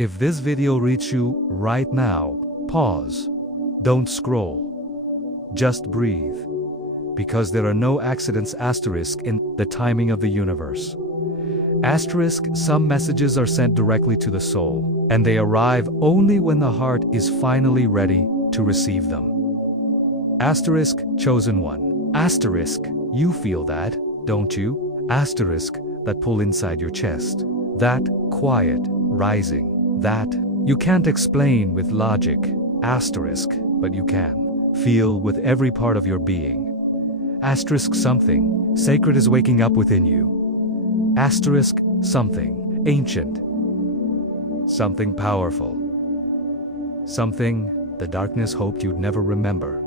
If this video reaches you right now, pause. Don't scroll. Just breathe. Because there are no accidents asterisk in the timing of the universe. Asterisk, some messages are sent directly to the soul, and they arrive only when the heart is finally ready to receive them. Asterisk, chosen one. Asterisk, you feel that, don't you? Asterisk, that pull inside your chest. That quiet, rising, that you can't explain with logic. Asterisk, but you can feel with every part of your being. Asterisk, something sacred is waking up within you. Asterisk, something ancient. Something powerful. Something the darkness hoped you'd never remember.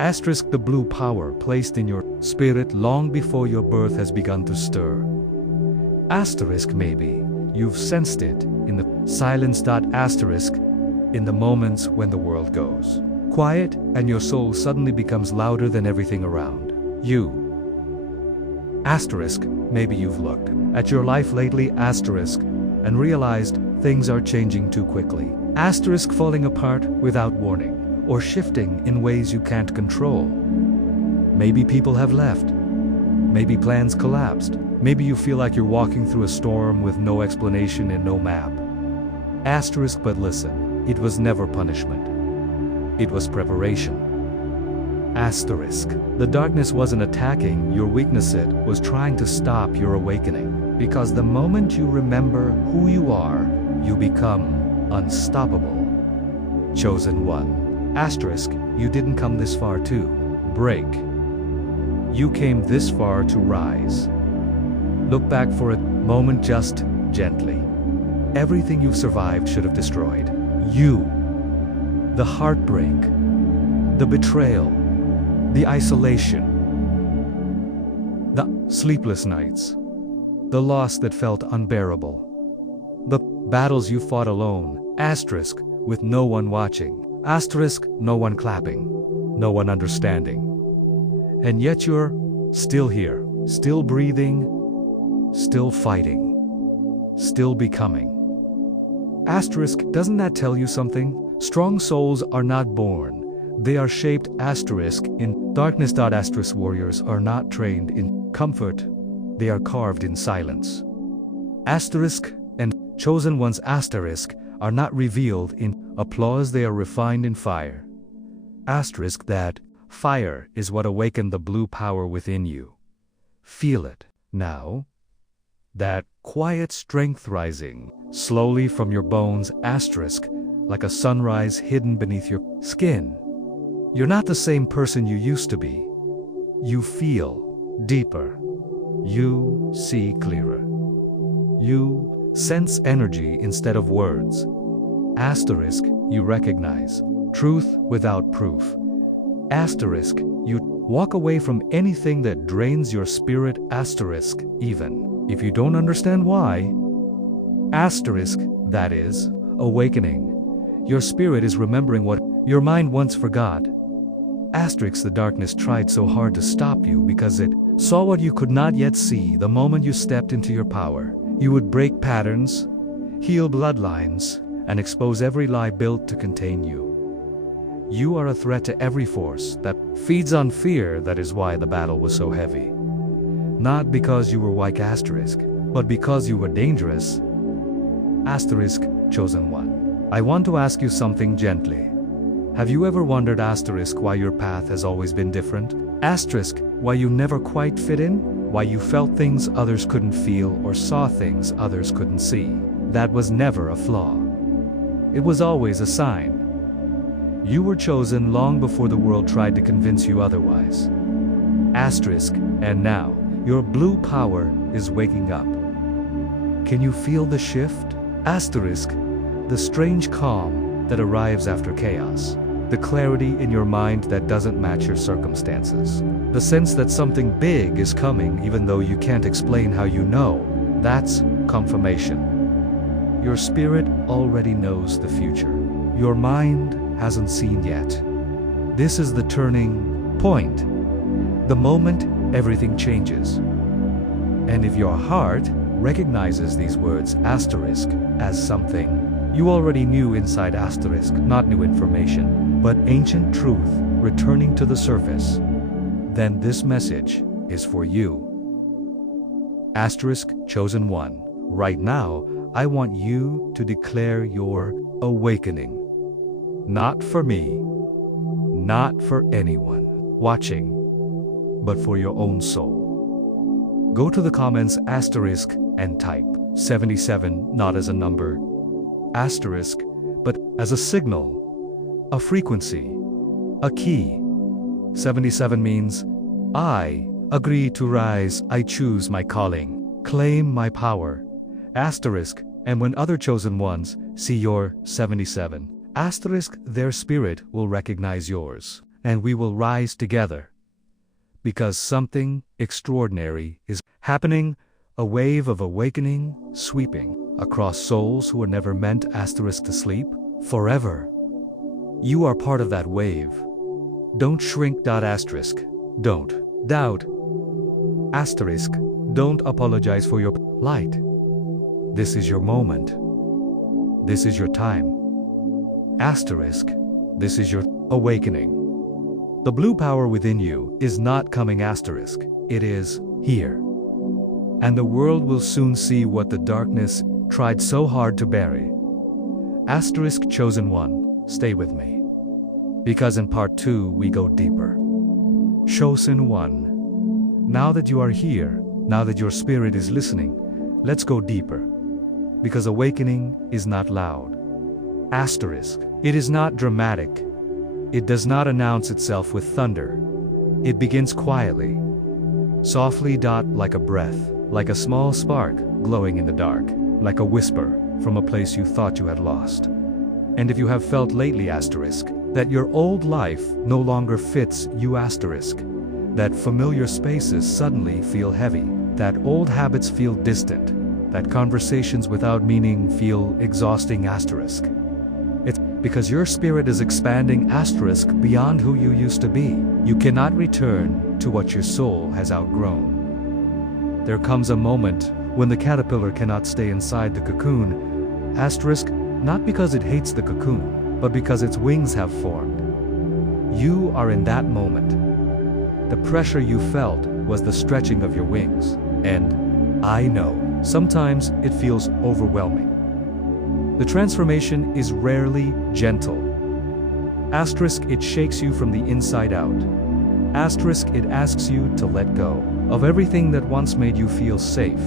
Asterisk, the blue power placed in your spirit long before your birth has begun to stir. Asterisk, maybe you've sensed it in the silence. Asterisk, in the moments when the world goes quiet and your soul suddenly becomes louder than everything around you. Asterisk, maybe you've looked at your life lately, asterisk, and realized things are changing too quickly. Asterisk, falling apart without warning, or shifting in ways you can't control. Maybe people have left. Maybe plans collapsed. Maybe you feel like you're walking through a storm with no explanation and no map. Asterisk, but listen, it was never punishment. It was preparation. Asterisk, the darkness wasn't attacking your weakness, it was trying to stop your awakening. Because the moment you remember who you are, you become unstoppable. Chosen one. Asterisk, you didn't come this far to break. You came this far to rise. Look back for a moment, just gently. Everything you've survived should have destroyed you. The heartbreak, the betrayal, the isolation, the sleepless nights, the loss that felt unbearable, the battles you fought alone, asterisk, with no one watching, asterisk, no one clapping, no one understanding. And yet you're still here, still breathing, still fighting, still becoming. Asterisk, doesn't that tell you something? Strong souls are not born, they are shaped, asterisk, in darkness. Asterisk, warriors are not trained in comfort, they are carved in silence. Asterisk, and chosen ones, asterisk, are not revealed in applause, they are refined in fire. Asterisk, that fire is what awakened the blue power within you. Feel it now. That quiet strength rising slowly from your bones, asterisk, like a sunrise hidden beneath your skin. You're not the same person you used to be. You feel deeper. You see clearer. You sense energy instead of words. Asterisk, you recognize truth without proof. Asterisk, you walk away from anything that drains your spirit, asterisk, even if you don't understand why. Asterisk, that is awakening. Your spirit is remembering what your mind once forgot. Asterisk, the darkness tried so hard to stop you because it saw what you could not yet see. The moment you stepped into your power, you would break patterns, heal bloodlines, and expose every lie built to contain you. You are a threat to every force that feeds on fear. That is why the battle was so heavy. Not because you were weak, asterisk, but because you were dangerous. Asterisk, chosen one. I want to ask you something gently. Have you ever wondered, asterisk, why your path has always been different? Asterisk, why you never quite fit in? Why you felt things others couldn't feel or saw things others couldn't see? That was never a flaw. It was always a sign. You were chosen long before the world tried to convince you otherwise. Asterisk, and now, your blue power is waking up. Can you feel the shift? Asterisk, the strange calm that arrives after chaos. The clarity in your mind that doesn't match your circumstances. The sense that something big is coming even though you can't explain how you know. That's confirmation. Your spirit already knows the future. Your mind hasn't seen yet. This is the turning point. The moment everything changes. And if your heart recognizes these words, asterisk, as something You already knew inside asterisk, not new information, but ancient truth returning to the surface. Then this message is for you. Asterisk chosen one. Right now, I want you to declare your awakening. Not for me, not for anyone watching, but for your own soul. Go to the comments asterisk and type 77 not as a number, asterisk, but as a signal, a frequency, a key. 77 means, I agree to rise, I choose my calling, claim my power, asterisk, and when other chosen ones see your 77, asterisk, their spirit will recognize yours, and we will rise together. Because something extraordinary is happening, a wave of awakening sweeping across souls who were never meant asterisk to sleep forever. You are part of that wave. Don't shrink. Asterisk. Don't doubt. Asterisk. Don't apologize for your light. This is your moment. This is your time. Asterisk. This is your awakening. The blue power within you is not coming asterisk. It is here. And the world will soon see what the darkness tried so hard to bury. Asterisk chosen one, stay with me. Because in part 2 we go deeper. Chosen one. Now that you are here, now that your spirit is listening, let's go deeper. Because awakening is not loud. Asterisk. It is not dramatic. It does not announce itself with thunder. It begins quietly. Softly. Like a breath. Like a small spark glowing in the dark, like a whisper from a place you thought you had lost. And if you have felt lately asterisk, that your old life no longer fits you asterisk, that familiar spaces suddenly feel heavy, that old habits feel distant, that conversations without meaning feel exhausting asterisk. It's because your spirit is expanding asterisk beyond who you used to be. You cannot return to what your soul has outgrown. There comes a moment when the caterpillar cannot stay inside the cocoon, asterisk, not because it hates the cocoon, but because its wings have formed. You are in that moment. The pressure you felt was the stretching of your wings, and I know, sometimes it feels overwhelming. The transformation is rarely gentle. Asterisk, it shakes you from the inside out. Asterisk, it asks you to let go of everything that once made you feel safe.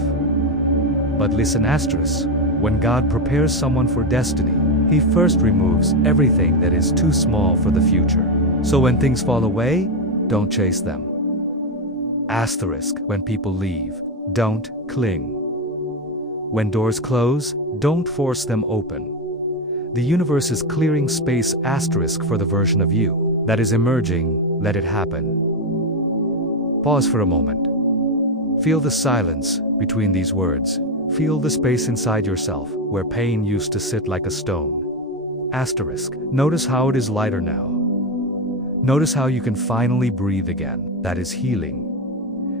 But listen asterisk, when God prepares someone for destiny, He first removes everything that is too small for the future. So when things fall away, don't chase them. Asterisk, when people leave, don't cling. When doors close, don't force them open. The universe is clearing space asterisk for the version of you that is emerging. Let it happen. Pause for a moment. Feel the silence between these words. Feel the space inside yourself where pain used to sit like a stone. Asterisk. Notice how it is lighter now. Notice how you can finally breathe again. That is healing.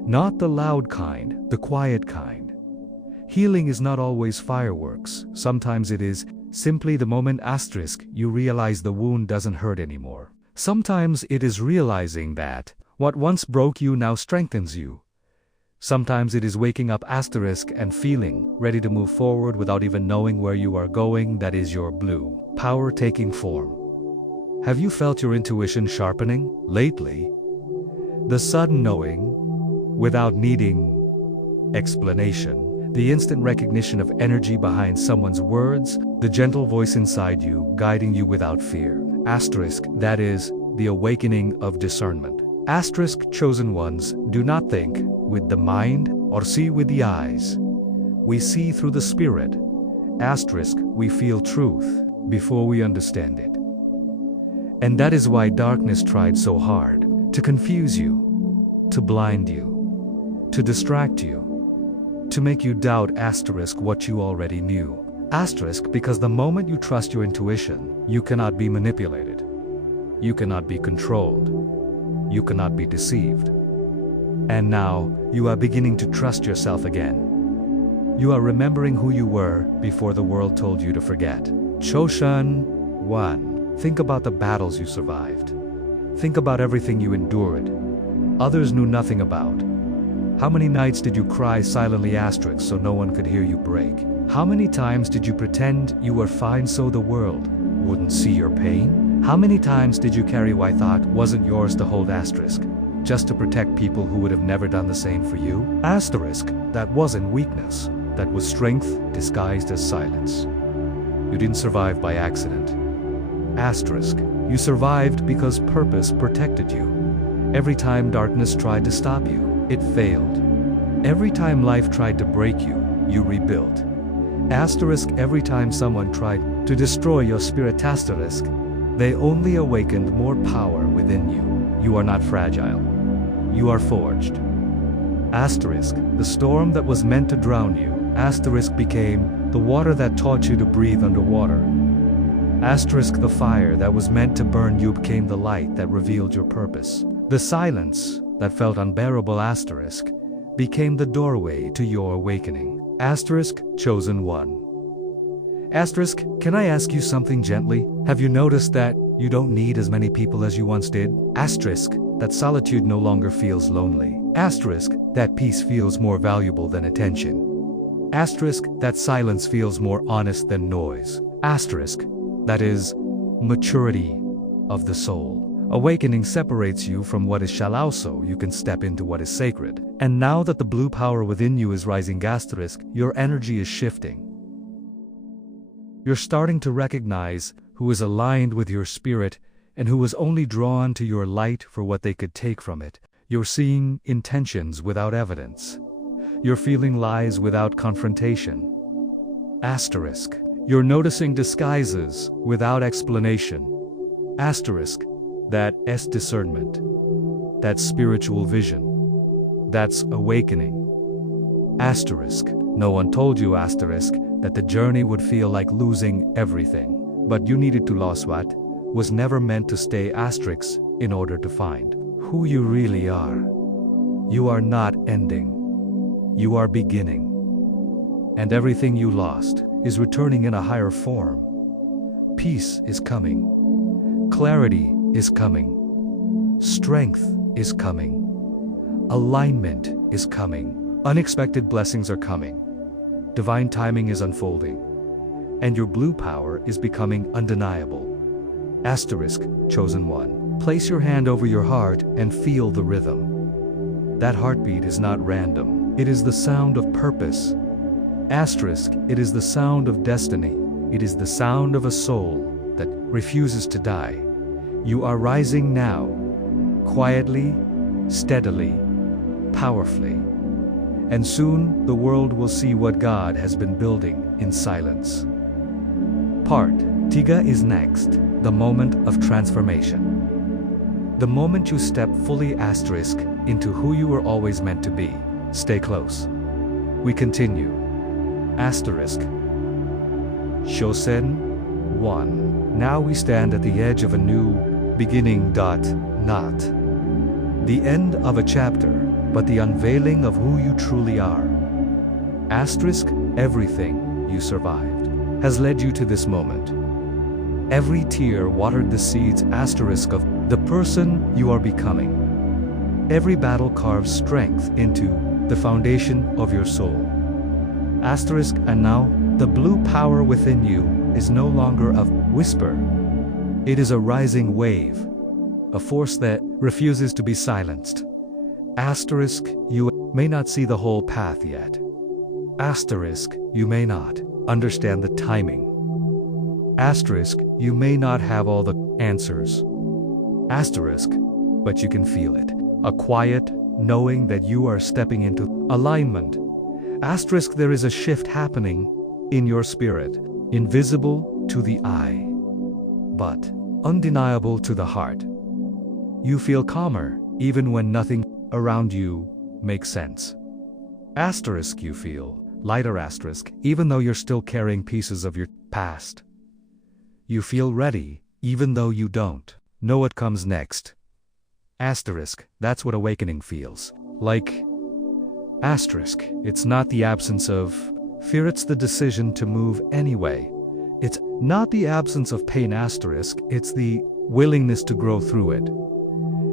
Not the loud kind, the quiet kind. Healing is not always fireworks. Sometimes it is simply the moment asterisk you realize the wound doesn't hurt anymore. Sometimes it is realizing that what once broke you now strengthens you. Sometimes it is waking up asterisk and feeling ready to move forward without even knowing where you are going. That is your blue power taking form. Have you felt your intuition sharpening lately? The sudden knowing, without needing explanation, the instant recognition of energy behind someone's words, the gentle voice inside you guiding you without fear. Asterisk, that is the awakening of discernment. Asterisk chosen ones do not think with the mind or see with the eyes. We see through the spirit. Asterisk, we feel truth before we understand it. And that is why darkness tried so hard to confuse you, to blind you, to distract you, to make you doubt asterisk what you already knew. Asterisk, because the moment you trust your intuition, you cannot be manipulated. You cannot be controlled. You cannot be deceived. And now, you are beginning to trust yourself again. You are remembering who you were before the world told you to forget. Choshan 1. Think about the battles you survived. Think about everything you endured. Others knew nothing about. How many nights did you cry silently so no one could hear you break? How many times did you pretend you were fine so the world wouldn't see your pain? How many times did you carry what thought wasn't yours to hold just to protect people who would have never done the same for you? That wasn't weakness. That was strength disguised as silence. You didn't survive by accident. You survived because purpose protected you. Every time darkness tried to stop you, it failed. Every time life tried to break you, you rebuilt. Every time someone tried to destroy your spirit, they only awakened more power within you. You are not fragile. You are forged. The storm that was meant to drown you, became the water that taught you to breathe underwater. The fire that was meant to burn you became the light that revealed your purpose. The silence that felt unbearable, became the doorway to your awakening. Chosen 1. Can I ask you something gently? Have you noticed that you don't need as many people as you once did? That solitude no longer feels lonely. That peace feels more valuable than attention. That silence feels more honest than noise. That is maturity of the soul. Awakening separates you from what is shallow so you can step into what is sacred. And now that the blue power within you is rising, your energy is shifting. You're starting to recognize who is aligned with your spirit and who was only drawn to your light for what they could take from it. You're seeing intentions without evidence. You're feeling lies without confrontation. You're noticing disguises without explanation. That's discernment. That's spiritual vision. That's awakening. No one told you, that the journey would feel like losing everything. But you needed to lose what was never meant to stay in order to find who you really are. You are not ending. You are beginning. And everything you lost is returning in a higher form. Peace is coming. Clarity is coming. Strength is coming. Alignment is coming. Unexpected blessings are coming. Divine timing is unfolding. And your blue power is becoming undeniable. Chosen 1. Place your hand over your heart and feel the rhythm. That heartbeat is not random. It is the sound of purpose. It is the sound of destiny. It is the sound of a soul that refuses to die. You are rising now, quietly, steadily, powerfully. And soon the world will see what God has been building in silence. Part 3 is next, the moment of transformation. The moment you step fully into who you were always meant to be. Stay close. We continue. Shosen 1. Now we stand at the edge of a new beginning. Not the end of a chapter, but the unveiling of who you truly are. Everything you survived has led you to this moment. Every tear watered the seeds of the person you are becoming. Every battle carves strength into the foundation of your soul. And now, the blue power within you is no longer a whisper. It is a rising wave, a force that refuses to be silenced. You may not see the whole path yet. You may not understand the timing. You may not have all the answers. But you can feel it. A quiet knowing that you are stepping into alignment. There is a shift happening in your spirit, invisible to the eye, but undeniable to the heart. You feel calmer, even when nothing around you makes sense. You feel lighter, even though you're still carrying pieces of your past. You feel ready, even though you don't know what comes next. That's what awakening feels like. It's not the absence of fear, it's the decision to move anyway, It's not the absence of pain asterisk, it's the willingness to grow through it.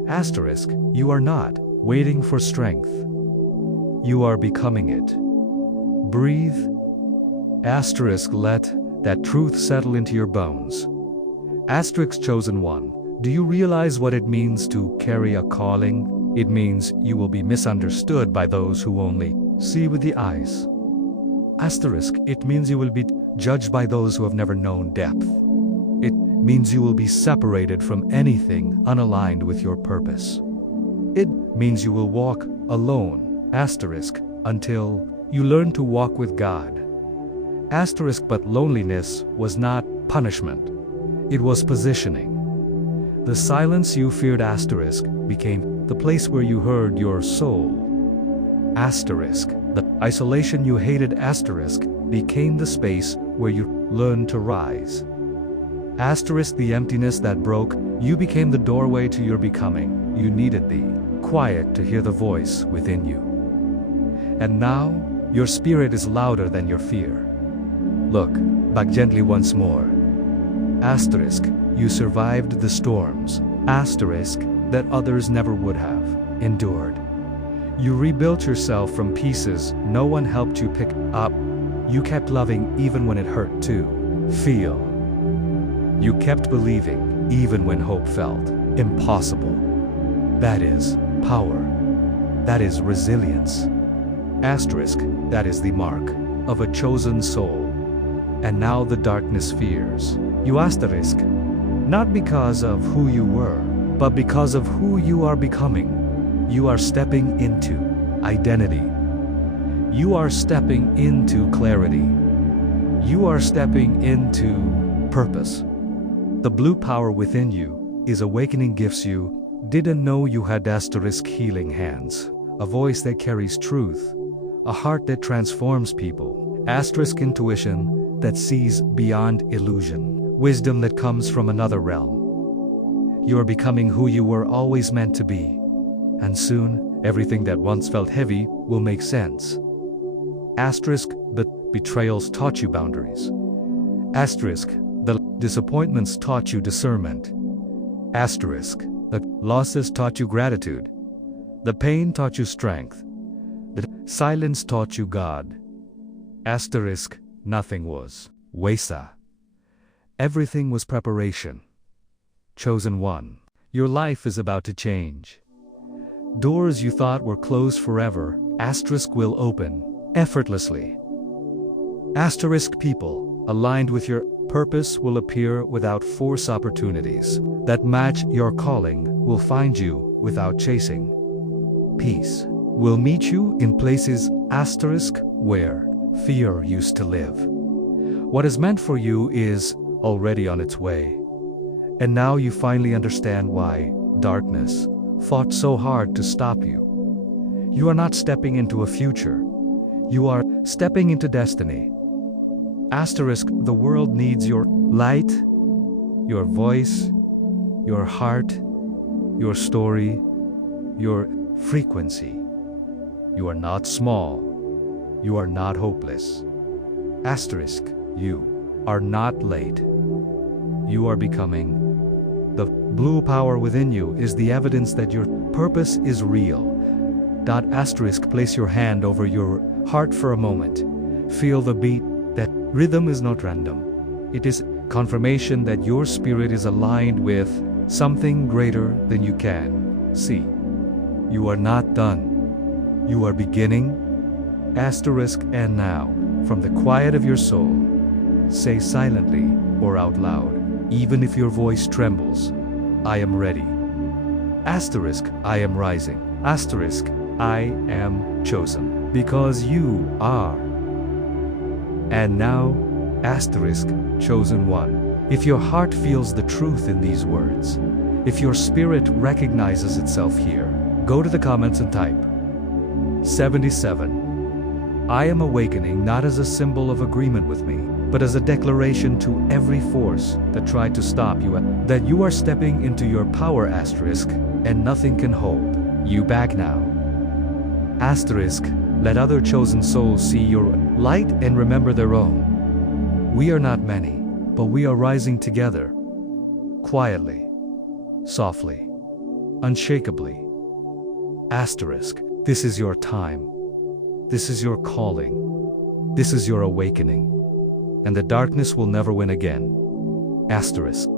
Asterisk, you are not waiting for strength. You are becoming it. Breathe. Asterisk, let that truth settle into your bones. Asterisk, chosen one. Do you realize what it means to carry a calling? It means you will be misunderstood by those who only see with the eyes. Asterisk, it means you will be judged by those who have never known depth. It means you will be separated from anything unaligned with your purpose. It means you will walk alone, asterisk, until you learn to walk with God. Asterisk, but loneliness was not punishment. It was positioning. The silence you feared, asterisk, became the place where you heard your soul. Asterisk, the isolation you hated, asterisk, became the space where you learned to rise. Asterisk, the emptiness that broke, you became the doorway to your becoming. You needed the quiet to hear the voice within you. And now, your spirit is louder than your fear. Look back gently once more. Asterisk, you survived the storms, asterisk, that others never would have endured. You rebuilt yourself from pieces no one helped you pick up. You kept loving even when it hurt to feel. You kept believing even when hope felt impossible. That is power. That is resilience. Asterisk, that is the mark of a chosen soul. And now the darkness fears you, asterisk, not because of who you were, but because of who you are becoming. You are stepping into identity. You are stepping into clarity. You are stepping into purpose. The blue power within you is awakening gifts you didn't know you had, asterisk, healing hands, a voice that carries truth, a heart that transforms people, asterisk, intuition that sees beyond illusion, wisdom that comes from another realm. You are becoming who you were always meant to be. And soon, everything that once felt heavy will make sense. Asterisk, the betrayals taught you boundaries. Asterisk, the disappointments taught you discernment. Asterisk, the losses taught you gratitude. The pain taught you strength. The silence taught you God. Asterisk, nothing was waste. Everything was preparation. Chosen one, your life is about to change. Doors you thought were closed forever, asterisk, will open effortlessly. Asterisk, people aligned with your purpose will appear without force. Opportunities that match your calling will find you without chasing. Peace will meet you in places, asterisk, where fear used to live. What is meant for you is already on its way. And now you finally understand why darkness fought so hard to stop you. You are not stepping into a future. You are stepping into destiny. Asterisk, the world needs your light, your voice, your heart, your story, your frequency. You are not small. You are not hopeless. Asterisk, you are not late. You are becoming. The blue power within you is the evidence that your purpose is real. Asterisk, place your hand over your heart for a moment. Feel the beat. That rhythm is not random. It is confirmation that your spirit is aligned with something greater than you can see. You are not done. You are beginning. Asterisk, and now, from the quiet of your soul, say silently or out loud, even if your voice trembles, I am ready. Asterisk, I am rising. Asterisk, I am chosen. Because you are. And now, asterisk, chosen one. If your heart feels the truth in these words, if your spirit recognizes itself here, go to the comments and type 77. I am awakening not as a symbol of agreement with me, but as a declaration to every force that tried to stop you, that you are stepping into your power, asterisk, and nothing can hold you back now. Asterisk, let other chosen souls see your light and remember their own. We are not many. But we are rising together. Quietly. Softly. Unshakably. Asterisk. This is your time. This is your calling. This is your awakening. And the darkness will never win again. Asterisk.